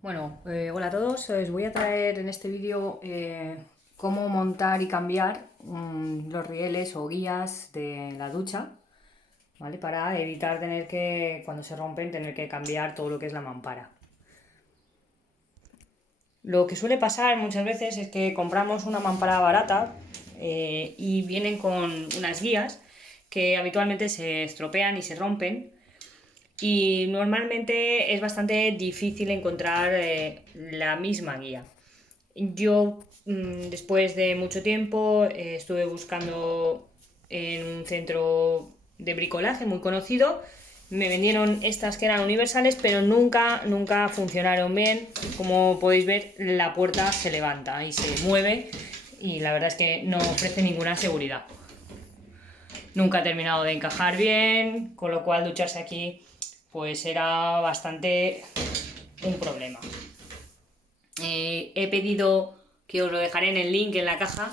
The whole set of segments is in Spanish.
Bueno, hola a todos. Os voy a traer en este vídeo cómo montar y cambiar los rieles o guías de la ducha, ¿vale? Para evitar tener que, cuando se rompen, tener que cambiar todo lo que es la mampara. Lo que suele pasar muchas veces es que compramos una mampara barata y vienen con unas guías que habitualmente se estropean y se rompen. Y normalmente es bastante difícil encontrar la misma guía. Yo, después de mucho tiempo, estuve buscando en un centro de bricolaje muy conocido. Me vendieron estas que eran universales, pero nunca funcionaron bien. Como podéis ver, la puerta se levanta y se mueve y la verdad es que no ofrece ninguna seguridad. Nunca ha terminado de encajar bien, con lo cual ducharse aquí pues era bastante un problema. He pedido, que os lo dejaré en el link en la caja,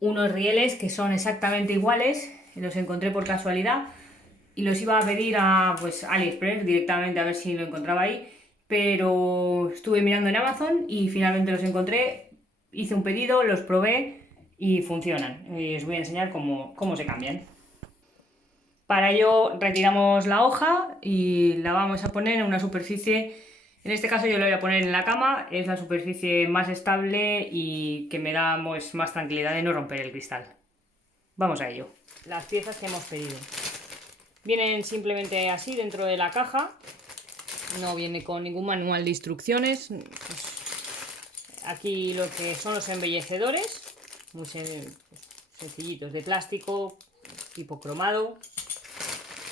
unos rieles que son exactamente iguales, los encontré por casualidad y los iba a pedir a AliExpress directamente a ver si lo encontraba ahí, pero estuve mirando en Amazon y finalmente los encontré, hice un pedido, los probé y funcionan. Y os voy a enseñar cómo se cambian. Para ello retiramos la hoja y la vamos a poner en una superficie. En este caso yo lo voy a poner en la cama, es la superficie más estable y que me da más tranquilidad de no romper el cristal. Vamos a ello. Las piezas que hemos pedido vienen simplemente así dentro de la caja, no viene con ningún manual de instrucciones. Aquí lo que son los embellecedores, muy sencillitos, de plástico, tipo cromado.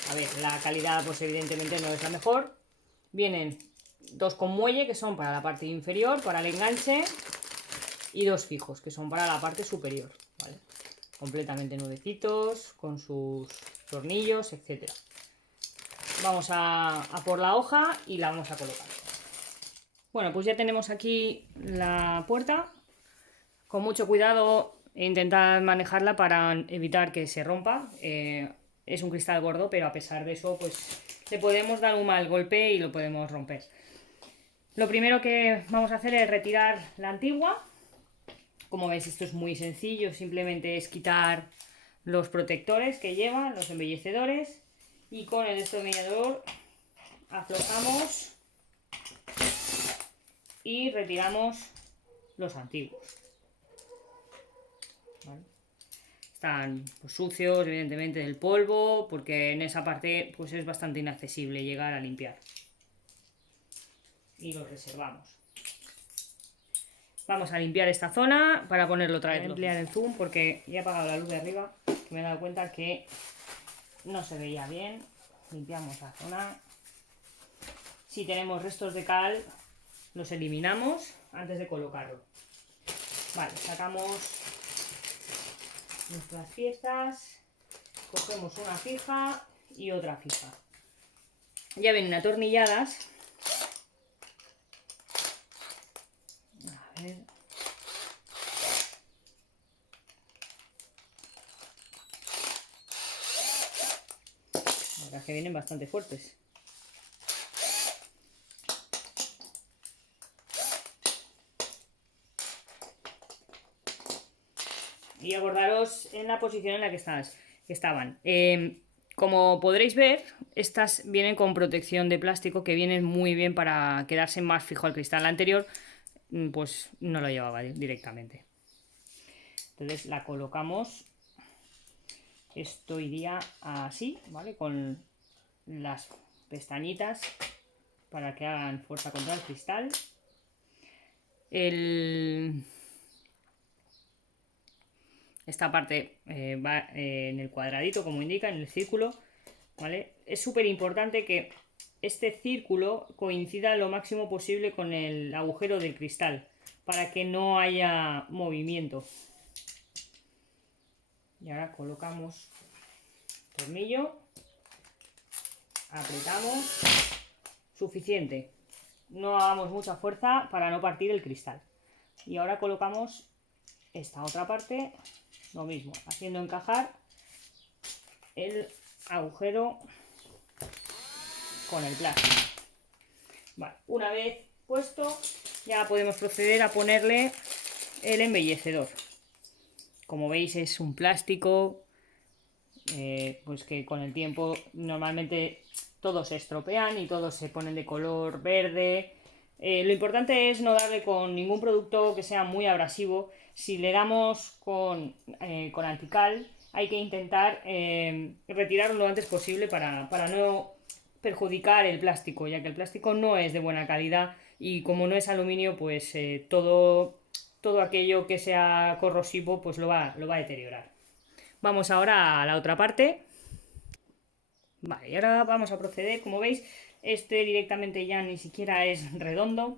A ver, la calidad pues evidentemente no es la mejor. Vienen dos con muelle, que son para la parte inferior, para el enganche, y dos fijos, que son para la parte superior, ¿vale? Completamente nuevecitos, con sus tornillos, etc. Vamos a por la hoja y la vamos a colocar. Bueno, pues ya tenemos aquí la puerta. Con mucho cuidado intentar manejarla para evitar que se rompa. Es un cristal gordo, pero a pesar de eso, pues le podemos dar un mal golpe y lo podemos romper. Lo primero que vamos a hacer es retirar la antigua. Como veis, esto es muy sencillo, simplemente es quitar los protectores que llevan, los embellecedores, y con el destornillador aflojamos y retiramos los antiguos. ¿Vale? Están pues, sucios, evidentemente, del polvo, porque en esa parte pues, es bastante inaccesible llegar a limpiar. Y los reservamos. Vamos a limpiar esta zona para ponerlo otra vez. Voy a ampliar el zoom porque ya he apagado la luz de arriba, que me he dado cuenta que no se veía bien. Limpiamos la zona. Si tenemos restos de cal, los eliminamos antes de colocarlo. Vale, sacamos nuestras piezas, cogemos una fija y otra fija. Ya vienen atornilladas. A ver. La verdad es que vienen bastante fuertes. Y acordaros en la posición en la que estaban. Como podréis ver, estas vienen con protección de plástico que vienen muy bien para quedarse más fijo al cristal. La anterior pues no lo llevaba directamente. Entonces la colocamos. Esto iría así, ¿vale? Con las pestañitas para que hagan fuerza contra el cristal. Esta parte va en el cuadradito, como indica, en el círculo, ¿vale? Es súper importante que este círculo coincida lo máximo posible con el agujero del cristal, para que no haya movimiento. Y ahora colocamos tornillo, apretamos, suficiente. No hagamos mucha fuerza para no partir el cristal. Y ahora colocamos esta otra parte, lo mismo, haciendo encajar el agujero con el plástico. Vale, una vez puesto, ya podemos proceder a ponerle el embellecedor. Como veis, es un plástico pues que con el tiempo normalmente todos se estropean y todos se ponen de color verde. Lo importante es no darle con ningún producto que sea muy abrasivo. Si le damos con antical, hay que intentar retirarlo lo antes posible para no perjudicar el plástico, ya que el plástico no es de buena calidad y como no es aluminio, pues todo aquello que sea corrosivo pues lo va a deteriorar. Vamos ahora a la otra parte. Vale, y ahora vamos a proceder. Como veis, este directamente ya ni siquiera es redondo.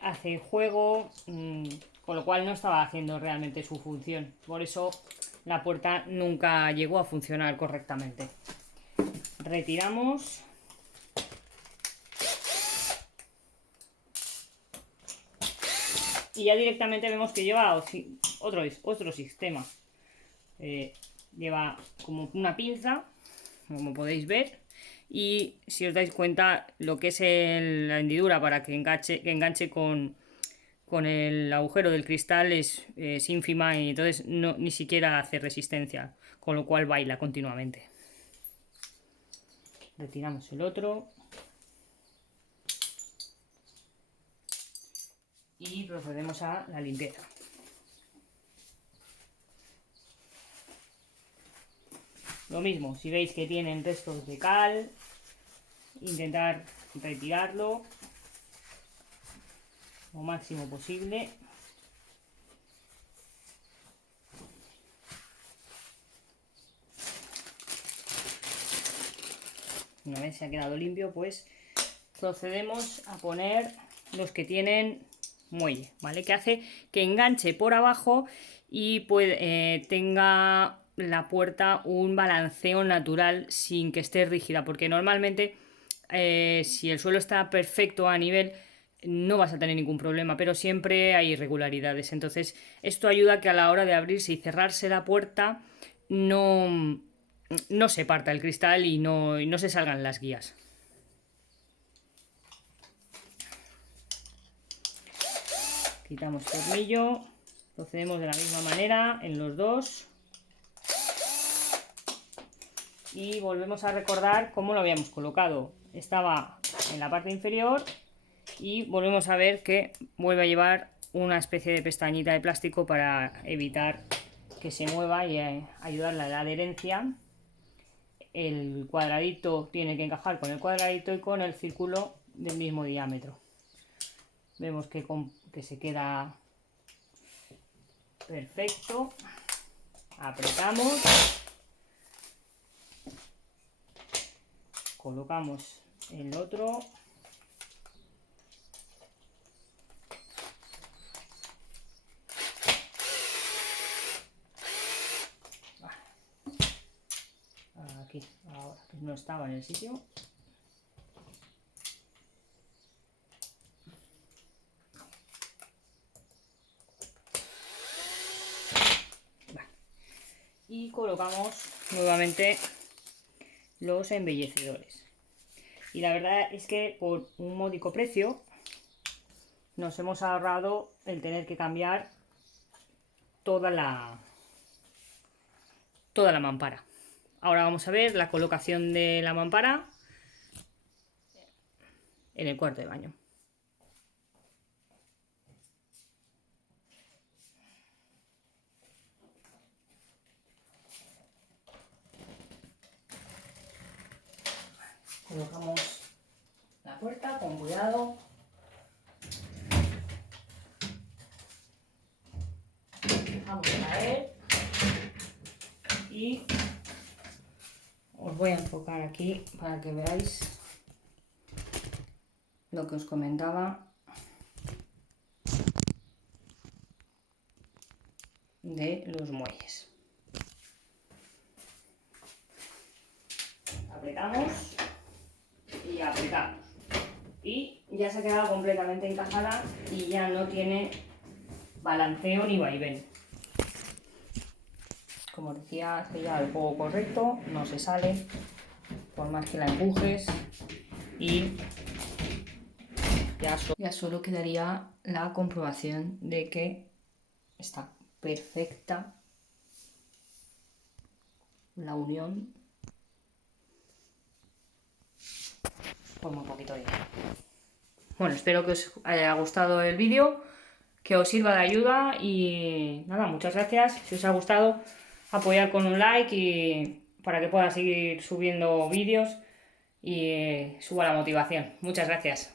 Hace juego, con lo cual no estaba haciendo realmente su función. Por eso la puerta nunca llegó a funcionar correctamente. Retiramos. Y ya directamente vemos que lleva otro sistema. Lleva como una pinza, como podéis ver, y si os dais cuenta lo que es la hendidura para que enganche con el agujero del cristal es ínfima y entonces ni siquiera hace resistencia, con lo cual baila continuamente. Retiramos el otro y procedemos a la limpieza. Lo mismo, si veis que tienen restos de cal, intentar retirarlo lo máximo posible. Una vez se ha quedado limpio, pues procedemos a poner los que tienen muelle, ¿vale? Que hace que enganche por abajo y tenga la puerta un balanceo natural sin que esté rígida, porque normalmente si el suelo está perfecto a nivel no vas a tener ningún problema, pero siempre hay irregularidades. Entonces esto ayuda a que a la hora de abrirse y cerrarse la puerta no se parta el cristal y no se salgan las guías. Quitamos tornillo, procedemos de la misma manera en los dos y volvemos a recordar cómo lo habíamos colocado. Estaba en la parte inferior y volvemos a ver que vuelve a llevar una especie de pestañita de plástico para evitar que se mueva y ayudarle a la adherencia. El cuadradito tiene que encajar con el cuadradito y con el círculo del mismo diámetro. Vemos que se queda perfecto. Apretamos, colocamos el otro. Aquí, ahora que no estaba en el sitio. Y colocamos nuevamente los embellecedores. Y la verdad es que por un módico precio nos hemos ahorrado el tener que cambiar toda la mampara. Ahora vamos a ver la colocación de la mampara en el cuarto de baño. Colocamos la puerta con cuidado. Dejamos caer y os voy a enfocar aquí para que veáis lo que os comentaba de los muelles. Apretamos y apretamos y ya se ha quedado completamente encajada y ya no tiene balanceo ni vaivén. Como decía, hace ya el juego correcto, no se sale por más que la empujes y ya solo quedaría la comprobación de que está perfecta la unión por muy poquito dinero. Bueno, espero que os haya gustado el vídeo, que os sirva de ayuda y nada, muchas gracias. Si os ha gustado, apoyar con un like y para que pueda seguir subiendo vídeos y suba la motivación. Muchas gracias.